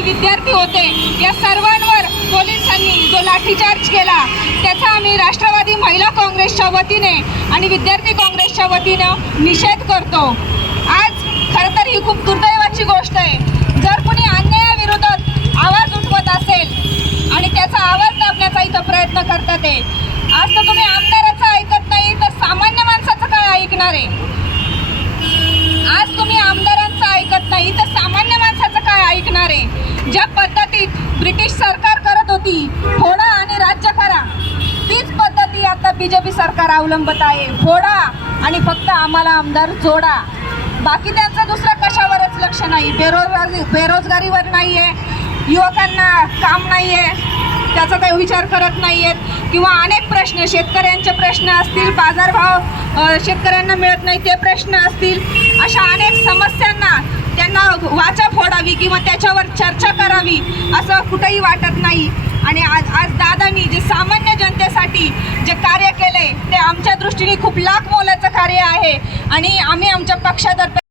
जे विद्यार्थी होते या सर्वांवर पोलिसांनी जो लाठीचार्ज केला त्याचा आम्ही राष्ट्रवादी महिला काँग्रेसच्या वतीने आणि विद्यार्थी काँग्रेसच्या वतीने निषेध करतो। आज खरं तर ही खूप दुर्दैवाची गोष्ट आहे। जर कोणी अन्यायाविरोधात आवाज उठवत असेल आणि त्याचा आवाज दाबण्याचा इथं प्रयत्न करतात आहे, आज तर तुम्ही आमदाराचं ऐकत नाही तर सामान्य माणसाचं काय ऐकणार आहे? आज तुम्ही आमदारांचं ऐकत नाही तर सामान्य माणसाचं काय ऐकणार आहे? ज्या पद्धतीत ब्रिटिश सरकार करत होती फोडा आणि राज्य करा, तीच पद्धती आता बीजेपी सरकार अवलंबत आहे। फोडा आणि फक्त आम्हाला आमदार जोडा, बाकी त्यांचं दुसरं कशावरच लक्ष नाही। बेरोजगारीवर नाही आहे, युवकांना काम नाही आहे त्याचा काही विचार करत नाही आहेत, किंवा अनेक प्रश्न शेतकऱ्यांचे प्रश्न असतील, बाजारभाव शेतकऱ्यांना मिळत नाही ते प्रश्न असतील, अशा अनेक समस्यांना त्यांना वाचा फोडावी किंवा त्याच्यावर चर्चा करावी असं कुठेही वाटत नाही। आणि आज दादांनी जे सामान्य जनतेसाठी जे कार्य केले ते आमच्या दृष्टीने खूप लाख मोलाचं कार्य आहे आणि आम्ही आमच्या पक्षातर्फे